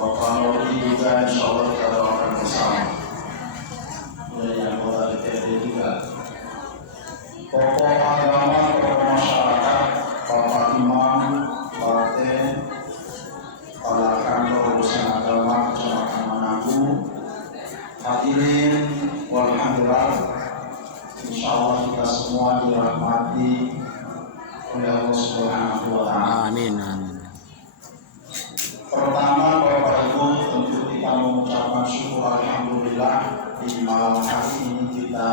Bapak Nuri juga insya Allah kita doakan bersama. Dari anggota DPRD juga. Tokoh agama, tokoh masyarakat, Bapak Imam, Partai, Kepala Kantor Urusan Agama Kecamatan Manado, hadirin walhamdulillah. Insya Allah kita semua dirahmati oleh Allah Subhanahu wa Ta'ala. Amin, amin. Pertama, Bapak Ibu, tentu kita mengucapkan syukur alhamdulillah di malam hari ini kita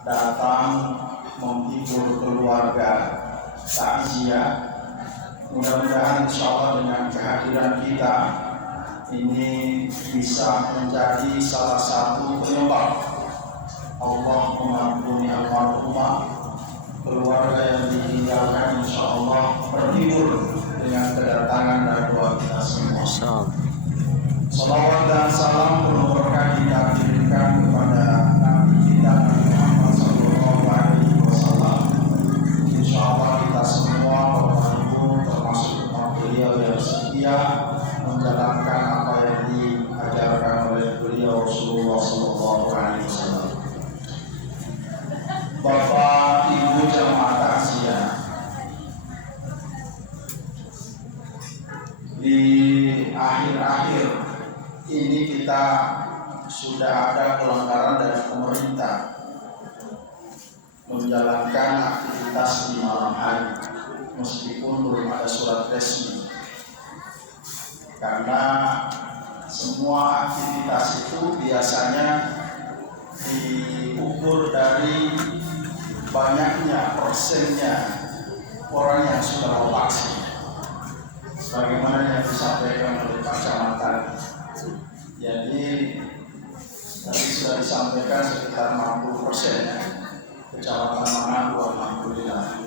datang menghibur keluarga takziah. Mudah-mudahan insya Allah dengan kehadiran kita ini bisa menjadi salah satu penyebab Allah mengampuni almarhumah, keluarga yang ditinggalkan insya Allah terhibur dengan kedatangan dan doa kita semua. Salawat dan salam penuh berkah kita kirimkan kepada Nabi kita Muhammad Sallallahu Alaihi Wasallam. Insya Allah kita semua Bapak Ibu termasuk umat beliau yang setia menjalankan apa yang diajarkan oleh beliau Rasulullah Sallallahu Alaihi Wasallam. Bapak Ibu jamaah takziah, di akhir-akhir ini kita sudah ada pelanggaran dari pemerintah menjalankan aktivitas di malam hari meskipun belum ada surat resmi, karena semua aktivitas itu biasanya diukur dari banyaknya persennya orang yang sudah vaksin, sebagaimana yang disampaikan oleh Pak Camat. Jadi tadi sudah disampaikan sekitar 60% ya, Kecamatan Manado, alhamdulillah.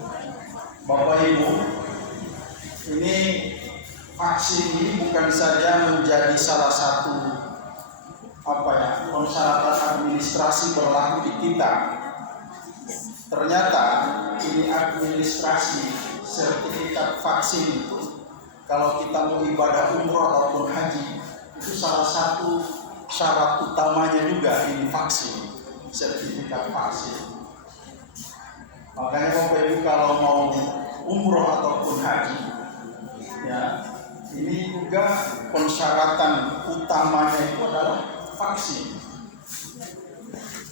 Bapak Ibu, ini vaksin ini bukan saja menjadi salah satu persyaratan administrasi berlaku di kita. Ternyata ini administrasi sertifikat vaksin itu, kalau kita mau ibadah umroh ataupun haji, itu salah satu syarat utamanya juga ini vaksin, sertifikat vaksin. Makanya Bapak Ibu kalau mau umroh ataupun haji, ya ini juga persyaratan utamanya itu adalah vaksin.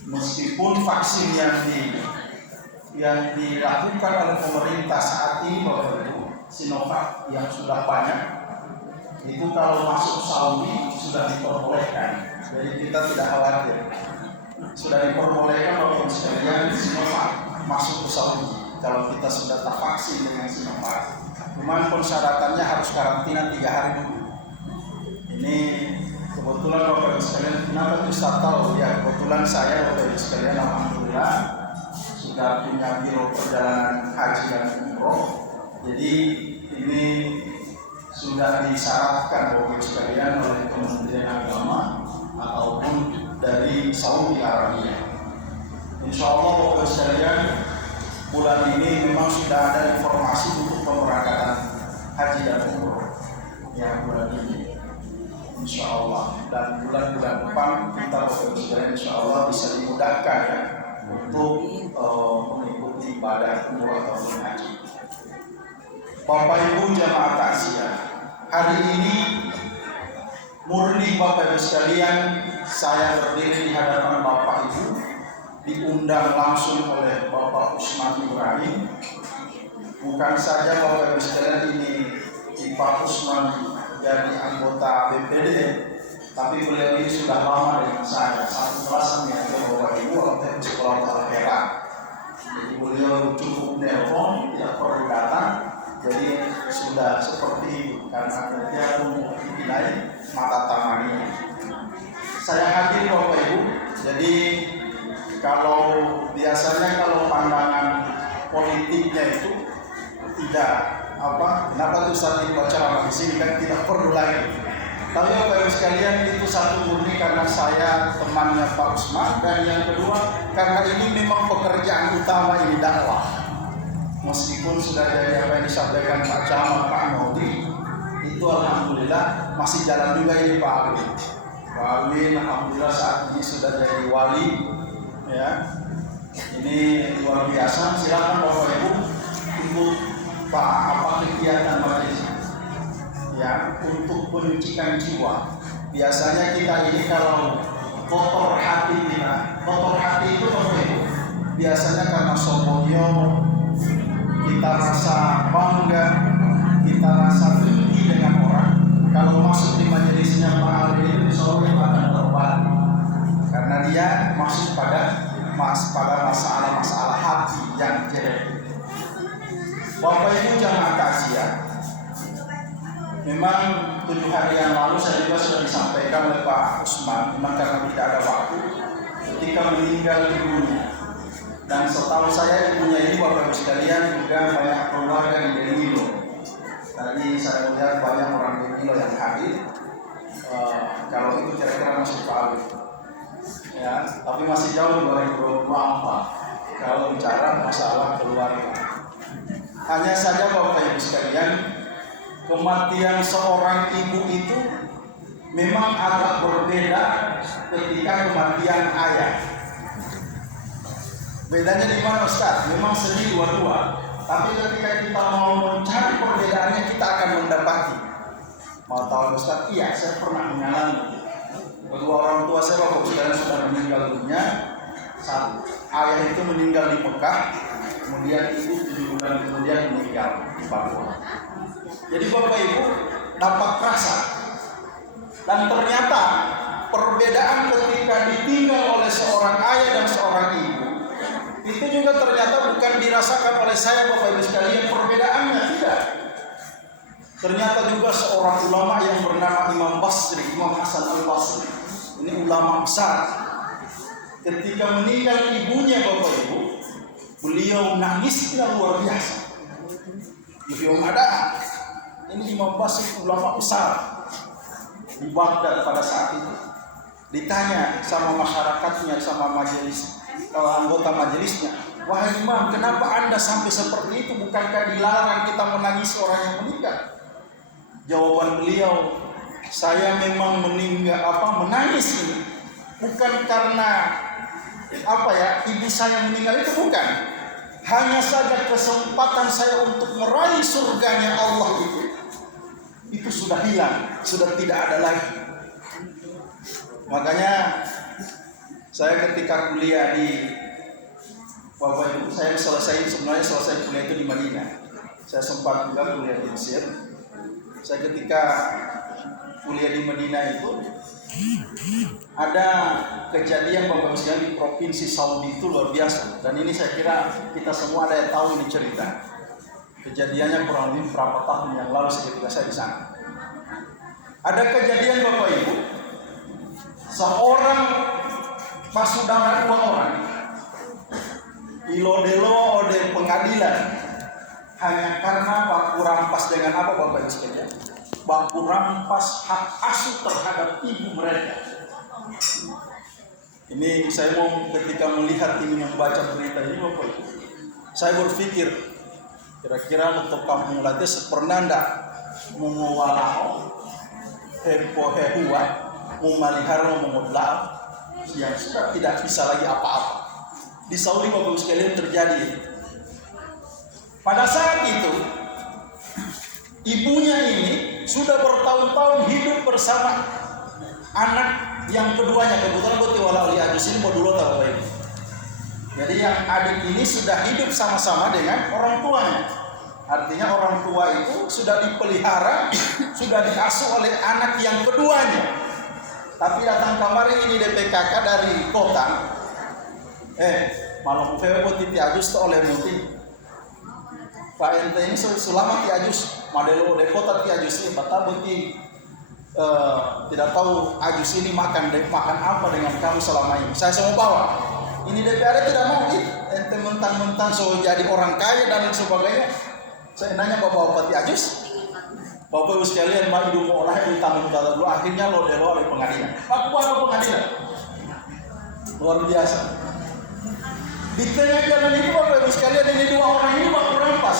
Meskipun vaksin yang dilakukan oleh pemerintah saat ini Bapak Ibu, Sinovac yang sudah banyak, itu kalau masuk Saudi sudah diperbolehkan. Jadi kita tidak khawatir, sudah diperbolehkan Bapak Ibu sekalian Sinovac masuk ke Saudi kalau kita sudah tervaksin dengan Sinovac. Cuman persyaratannya harus karantina 3 hari dulu. Ini kebetulan Bapak Ibu sekalian, kenapa bisa tahu ya? Kebetulan saya Bapak Ibu sekalian alhamdulillah sudah punya biro perjalanan haji dan umroh. Jadi ini sudah disyaratkan Bapak Ibu sekalian oleh Kementerian Agama ataupun dari Saudi Arabia. Insya Allah Bapak Ibu sekalian, bulan ini memang sudah ada informasi untuk pemberangkatan haji dan umroh ya bulan ini. Insya Allah, dan bulan-bulan depan kita Bapak Ibu sekalian insya Allah bisa dimudahkan ya untuk mengikuti ibadah umroh ataupun haji. Bapak Ibu jamaah takziah, hari ini murni Bapak Ibu sekalian saya berdiri di hadapan Bapak Ibu diundang langsung oleh Bapak Usman Ibrahim. Bukan saja Bapak Ibu sekalian ini Pak Usman jadi anggota BPD, tapi beliau ini sudah lama dengan saya, satu kelasan ya Bapak Ibu waktu sekolah Al-Hera. Jadi beliau cukup nelpon, tidak perlu datang. Jadi sudah seperti itu karena dia mempunyai mata tangannya. Saya hadir Bapak Ibu. Jadi kalau biasanya kalau pandangan politiknya itu tidak kenapa tuh saat ceramah di sini kan tidak perlu lagi. Tapi Bapak Ibu sekalian, itu satu murni karena saya temannya Pak Usman, dan yang kedua karena ini memang pekerjaan utama ini dakwah. Meskipun sudah jadi apa yang disampaikan Pak Camat, Pak Nodi, alhamdulillah masih jalan juga ini Pak Alwin. Pak Alwin alhamdulillah saat ini sudah jadi wali, ya. Ini luar biasa. Silakan Bapak Ibu ikut apa kegiatan majelis, ya, untuk menyucikan jiwa. Biasanya kita ini kalau kotor hati itu Bapak Ibu, biasanya karena sombongnya kita rasa bangga, kita rasa tinggi dengan orang. Kalau masuk di majelisnya Pak Alwin, insya Allah akan terbalik, karena dia masuk pada masalah hati yang jelek. Bapak Ibu jamaah takziah, memang 7 hari yang lalu saya juga sudah disampaikan oleh Pak Usman, memang karena tidak ada waktu, ketika meninggal ibunya. Dan setahu saya ibunya ini Bapak Ibu sekalian juga banyak keluarga di Denilo. Tadi saya melihat banyak orang Denilo yang hadir. Kalau itu kira-kira masih Pak Alwin, ya, tapi masih jauh di 2024 kalau bicara masalah keluarga. Hanya saja Bapak Ibu sekalian, kematian seorang ibu itu memang agak berbeda ketika kematian ayah. Bedanya di mana Ustaz? Memang sedih dua-dua, tapi ketika kita mau mencari perbedaannya kita akan mendapati. Mau tahu Ustaz? Iya, saya pernah mengalami. Kedua orang tua saya Bapak sekalian sudah meninggal dunia. Ayah itu meninggal di Mekah, kemudian ibu 7 bulan kemudian meninggal di Papua. Jadi Bapak Ibu dapat rasa, dan ternyata perbedaan ketika ditinggal oleh seorang ayah dan seorang ibu itu juga ternyata bukan dirasakan oleh saya Bapak Ibu sekalian perbedaannya, tidak. Ternyata juga seorang ulama yang bernama Imam Basri, Imam Hasan al-Basri, ini ulama besar. Ketika meninggal ibunya Bapak Ibu, beliau nangisnya luar biasa. Beliau ada. Ini Imam Basri ulama besar di Baghdad pada saat itu. Ditanya sama masyarakatnya, sama majelis, anggota majelisnya, wahai Imam, kenapa Anda sampai seperti itu? Bukankah dilarang kita menangis orang yang meninggal? Jawaban beliau, saya memang menangis ini bukan karena ibu saya meninggal, itu bukan. Hanya saja kesempatan saya untuk meraih surganya Allah itu sudah hilang, sudah tidak ada lagi. Makanya saya ketika kuliah di Bapak Ibu, saya selesai kuliah itu di Madinah. Saya sempat juga kuliah di Mesir. Saya ketika kuliah di Madinah itu ada kejadian Bapak Ibu sekalian di provinsi Saudi itu luar biasa. Dan ini saya kira kita semua ada yang tahu ini cerita. Kejadiannya kurang lebih berapa tahun yang lalu ketika saya di sana. Ada kejadian Bapak Ibu, seorang pasudaran 2 orang ilo-delo oleh pengadilan hanya karena baku rampas dengan apa Bapak Ibu sekalian? Baku rampas hak asuh terhadap ibu mereka. Ini saya mau ketika melihat ini, membaca berita ini Bapak Ibu, saya berpikir kira-kira untuk kampung Lates pernah enggak menguwalau hepo-hehua memelihara memodal yang sudah tidak bisa lagi apa-apa. Di Saudi Bapak Ibu sekalian terjadi. Pada saat itu ibunya ini sudah bertahun-tahun hidup bersama anak yang keduanya. Kebetulan betul walau lihat di sini dulu tahu Bapak Ibu. Jadi yang adik ini sudah hidup sama-sama dengan orang tuanya. Artinya orang tua itu sudah dipelihara, sudah diasuh oleh anak yang keduanya. Tapi datang kemarin ini DPKK dari kota. Malam febo titi ajus oleh muti. Pak ente ini selama ti ajus, madelo de kota ti ajus ini bata buti tidak tahu ajus ini makan apa dengan kamu selama ini. Saya semua bawa. Ini DPR tidak mau ente mentang-mentang so jadi orang kaya dan lain sebagainya. Saya nanya bapak-bapak ti ajus, Bapak Ibu sekalian, mari dulu olah di tamu dulu. Akhirnya lo oleh pengadilan. Apa pengadilan? Luar biasa. Di tengah jalan ini Bapak Ibu sekalian, ini 2 orang ini baku rampas.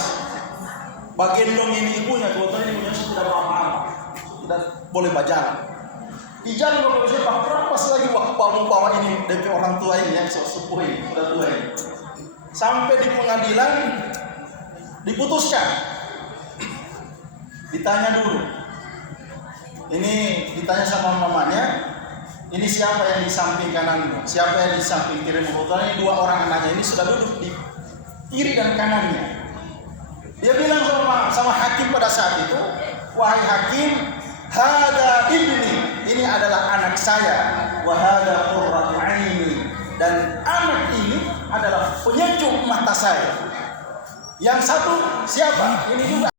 Bagian dong ini ibunya, kebetulan ibunya sudah apa-apa. tidak boleh berjalan. Ijazah bapak siapa? Berapa lagi bawa ini dari orang tua ini yang sepuh ini, sudah tua ini. Sampai di pengadilan diputuskan. Ditanya dulu. Ini ditanya sama mamanya, ini siapa yang di samping kananmu? Siapa yang di samping kirimu? Kebetulan ini 2 orang anaknya ini sudah duduk di kiri dan kanannya. Dia bilang sama hakim pada saat itu, wahai hakim, hada ibni, ini adalah anak saya, wa hada qurratu aini, dan anak ini adalah penyejuk mata saya. Yang satu siapa? Ini juga